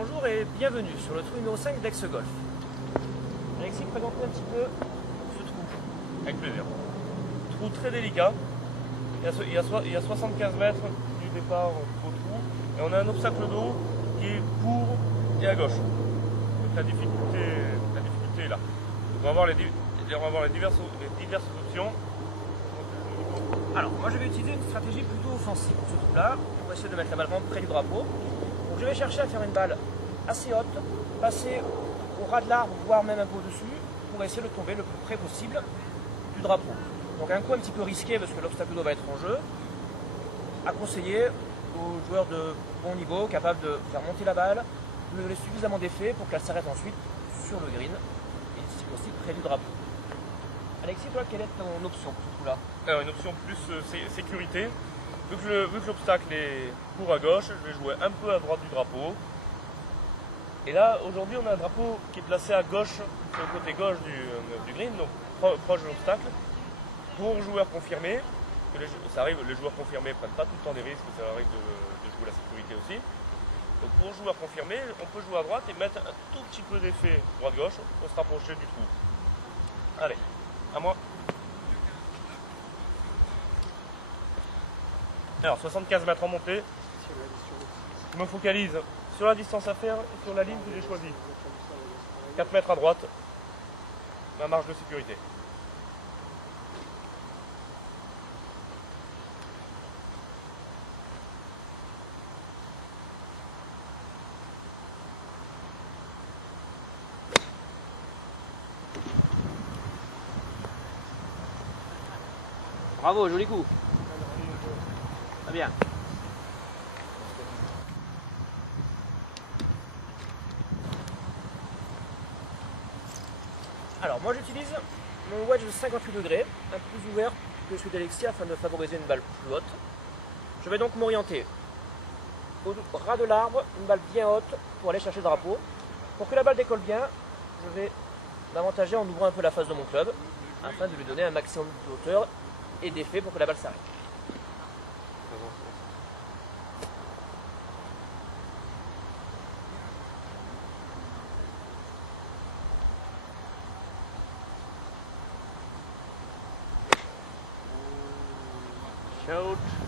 Bonjour et bienvenue sur le trou numéro 5 d'Aix-Golf. Alexis, présente-nous un petit peu ce trou. Avec plaisir. Trou très délicat. Il y a 75 mètres du départ au trou. Et on a un obstacle d'eau qui est pour et à gauche. Donc la difficulté est là. Donc on va voir les diverses options. Alors, moi je vais utiliser une stratégie plutôt offensive pour ce trou-là. On va essayer de mettre la balle vraiment près du drapeau. Donc je vais chercher à faire une balle assez haute, passer au ras de l'arbre, voire même un peu au-dessus, pour essayer de tomber le plus près possible du drapeau. Donc un coup un petit peu risqué parce que l'obstacle d'eau va être en jeu, à conseiller aux joueurs de bon niveau, capables de faire monter la balle, de donner suffisamment d'effet pour qu'elle s'arrête ensuite sur le green, et si possible près du drapeau. Alexis, toi, quelle est ton option pour ce trou-là? Alors une option plus sécurité. Vu que l'obstacle est pour à gauche, je vais jouer un peu à droite du drapeau. Et là, aujourd'hui, on a un drapeau qui est placé à gauche, sur le côté gauche du green, donc proche de l'obstacle. Pour joueurs confirmés, ça arrive, les joueurs confirmés ne prennent pas tout le temps des risques, ça arrive de jouer la sécurité aussi. Donc pour joueurs confirmés, on peut jouer à droite et mettre un tout petit peu d'effet droite-gauche pour se rapprocher du trou. Allez, à moi. Alors 75 mètres en montée, je me focalise sur la distance à faire et sur la ligne que j'ai choisie. 4 mètres à droite, ma marge de sécurité. Bravo, joli coup. Très bien. Alors moi j'utilise mon wedge de 58 degrés, un peu plus ouvert que celui d'Alexis afin de favoriser une balle plus haute. Je vais donc m'orienter au ras de l'arbre, une balle bien haute pour aller chercher le drapeau. Pour que la balle décolle bien, je vais m'avantager en ouvrant un peu la face de mon club afin de lui donner un maximum de hauteur et d'effet pour que la balle s'arrête. Shout.